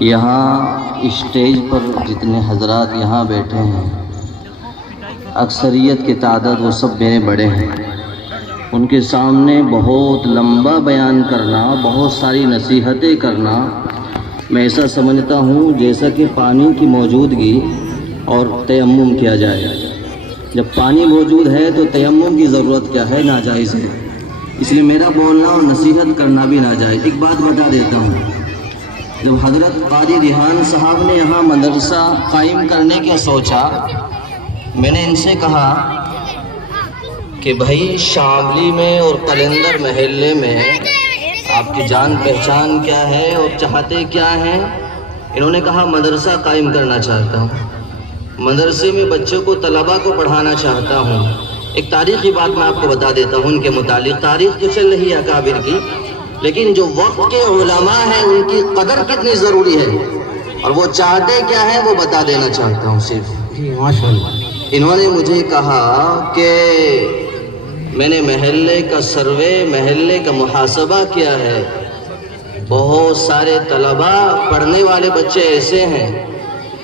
یہاں اسٹیج پر جتنے حضرات یہاں بیٹھے ہیں اکثریت کی تعداد وہ سب میرے بڑے ہیں. ان کے سامنے بہت لمبا بیان کرنا، بہت ساری نصیحتیں کرنا، میں ایسا سمجھتا ہوں جیسا کہ پانی کی موجودگی اور تیمم کیا جائے. جب پانی موجود ہے تو تیمم کی ضرورت کیا ہے؟ ناجائز ہے. اس لیے میرا بولنا اور نصیحت کرنا بھی ناجائز. ایک بات بتا دیتا ہوں، جب حضرت قاری ریحان صاحب نے یہاں مدرسہ قائم کرنے کا سوچا، میں نے ان سے کہا کہ بھائی شاملی میں اور قلندر محلے میں آپ کی جان پہچان کیا ہے اور چاہتے کیا ہیں؟ انہوں نے کہا مدرسہ قائم کرنا چاہتا ہوں، مدرسے میں بچوں کو طلباء کو پڑھانا چاہتا ہوں. ایک تاریخی بات میں آپ کو بتا دیتا ہوں ان کے متعلق. تاریخ تو چل رہی ہے اکابر کی، لیکن جو وقت کے علماء ہیں ان کی قدر کتنی ضروری ہے اور وہ چاہتے کیا ہے وہ بتا دینا چاہتا ہوں صرف. انہوں نے مجھے کہا کہ میں نے محلے کا سروے، محلے کا محاسبہ کیا ہے، بہت سارے طلباء پڑھنے والے بچے ایسے ہیں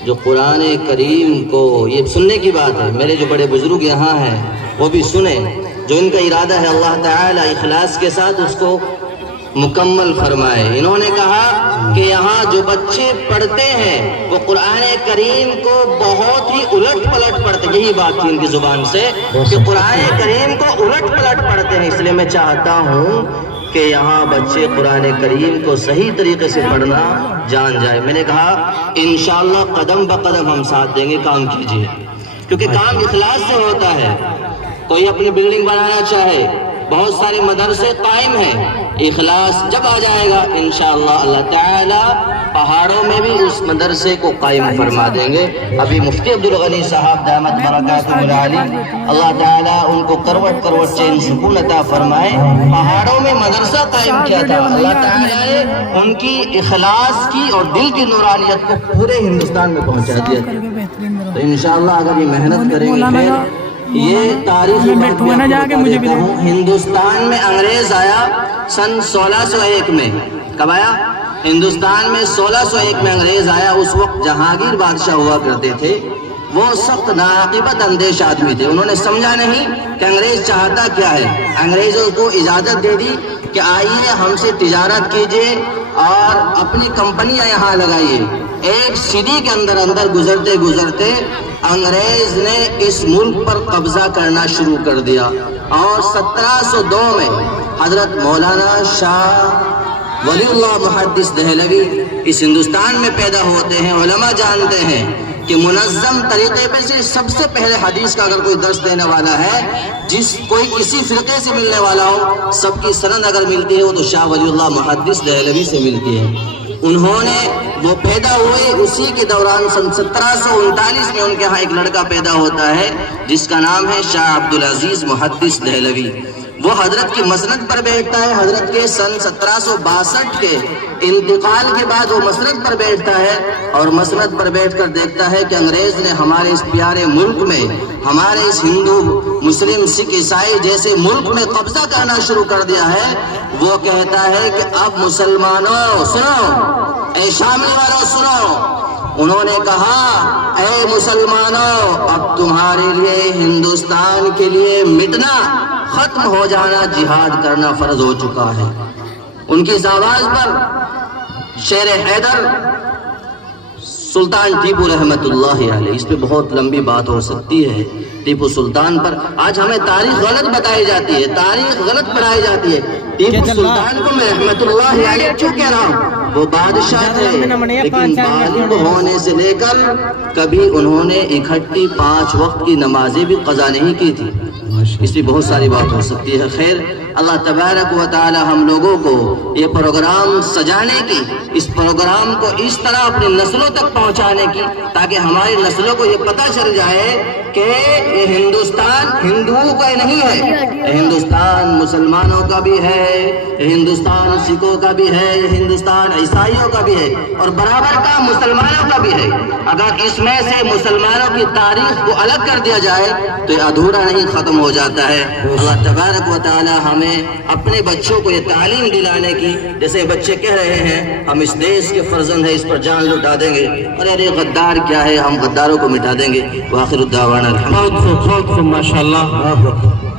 جو قرآن کریم کو، یہ سننے کی بات ہے، میرے جو بڑے بزرگ یہاں ہیں وہ بھی سنیں، جو ان کا ارادہ ہے اللہ تعالیٰ اخلاص کے ساتھ اس کو مکمل فرمائے. انہوں نے کہا کہ یہاں جو بچے پڑھتے ہیں وہ قرآن کریم کو بہت ہی الٹ پلٹ پڑھتے ہیں. یہی بات تھی ان کی زبان سے کہ قرآن کریم کو الٹ پلٹ پڑھتے ہیں. اس لیے میں چاہتا ہوں کہ یہاں بچے قرآن کریم کو صحیح طریقے سے پڑھنا جان جائے. میں نے کہا انشاءاللہ قدم بقدم ہم ساتھ دیں گے، کام کیجیے، کیونکہ کام اخلاص سے ہوتا ہے. کوئی اپنی بلڈنگ بنانا چاہے، بہت سارے مدرسے قائم ہیں، اخلاص جب آ جائے گا انشاءاللہ اللہ تعالیٰ پہاڑوں میں بھی اس مدرسے کو قائم فرما دیں گے. ابھی مفتی عبدالغنی صاحب دامت برکاتہ العالی اللہ تعالیٰ ان کو کروٹ کروٹ چین سکون عطا فرمائے، پہاڑوں میں مدرسہ قائم کیا تھا. اللہ تعالیٰ نے ان کی اخلاص کی اور دل کی نورانیت کو پورے ہندوستان میں پہنچا دیا. تو انشاءاللہ اگر یہ محنت کریں گے پھر یہ تاریخی بات میں آپ کو بتا دیتا ہوں. ہندوستان میں انگریز آیا سن 1601 میں. کب آیا؟ ہندوستان میں 1601 میں انگریز آیا. اس وقت جہانگیر بادشاہ ہوا کرتے تھے. وہ سخت ناعاقبت اندیش آدمی تھے. انہوں نے سمجھا نہیں کہ انگریز چاہتا کیا ہے. انگریزوں کو اجازت دے دی کہ آئیے ہم سے تجارت کیجئے اور اپنی کمپنیاں یہاں لگائیے. ایک صدی کے اندر گزرتے گزرتے انگریز نے اس ملک پر قبضہ کرنا شروع کر دیا اور 1702 میں حضرت مولانا شاہ ولی اللہ محدث دہلوی اس ہندوستان میں پیدا ہوتے ہیں. علماء جانتے ہیں کہ منظم طریقے پہ سے سب سے پہلے حدیث کا اگر کوئی درس دینے والا ہے، کوئی کسی فرقے سے ملنے والا ہو، سب کی سند اگر ملتی ہے وہ تو شاہ ولی اللہ محدث دہلوی سے ملتی ہے. انہوں نے وہ پیدا ہوئے اسی کے دوران سن 1739 میں ان کے ہاں ایک لڑکا پیدا ہوتا ہے جس کا نام ہے شاہ عبدالعزیز محدث دہلوی. وہ حضرت کی مسند پر بیٹھتا ہے. حضرت کے سن 1762 کے انتقال کے بعد وہ مسند پر بیٹھتا ہے اور مسند پر بیٹھ کر دیکھتا ہے کہ انگریز نے ہمارے اس پیارے ملک میں، ہمارے اس ہندو مسلم سکھ عیسائی جیسے ملک میں قبضہ کرنا شروع کر دیا ہے. وہ کہتا ہے کہ اب مسلمانوں سنو، اے شامل والوں سنو. انہوں نے کہا اے مسلمانوں، اب تمہارے لیے ہندوستان کے لیے مٹنا، ختم ہو جانا، جہاد کرنا فرض ہو چکا ہے. ان کی اس آواز پر شیر حیدر سلطان ٹیپو رحمت اللہ علیہ، اس پہ بہت لمبی بات ہو سکتی ہے ٹیپو سلطان پر. آج ہمیں تاریخ غلط بتائی جاتی ہے، تاریخ غلط پڑھائی جاتی ہے. ٹیپو سلطان کو میں رحمت اللہ علیہ کیوں کہہ رہا ہوں؟ وہ بادشاہ تھے، لیکن بالغ ہونے سے لے کر کبھی انہوں نے اکٹھی 5 وقت کی نمازیں بھی قضا نہیں کی تھی. اس پہ بہت ساری بات ہو سکتی ہے. خیر، اللہ تبارک و تعالی ہم لوگوں کو یہ پروگرام سجانے کی، اس پروگرام کو اس طرح اپنی نسلوں تک پہنچانے کی تاکہ ہماری نسلوں کو یہ پتہ چل جائے کہ یہ ہندوستان ہندوؤں کا نہیں ہے، ہندوستان مسلمانوں کا بھی ہے، ہندوستان سکھوں کا بھی ہے، ہندوستان عیسائیوں کا بھی ہے اور برابر کا مسلمانوں کا بھی ہے. اگر اس میں سے مسلمانوں کی تاریخ کو الگ کر دیا جائے تو یہ ادھورا نہیں، ختم ہو جاتا ہے. اللہ تبارک و تعالی ہمیں ہمیں اپنے بچوں کو یہ تعلیم دلانے کی، جیسے بچے کہہ رہے ہیں ہم اس دیش کے فرزند ہیں، اس پر جان لٹا دیں گے، اور یار یہ غدار کیا ہے، ہم غداروں کو مٹا دیں گے۔ وآخر الدعوانا الحمد خوب ماشاء اللہ۔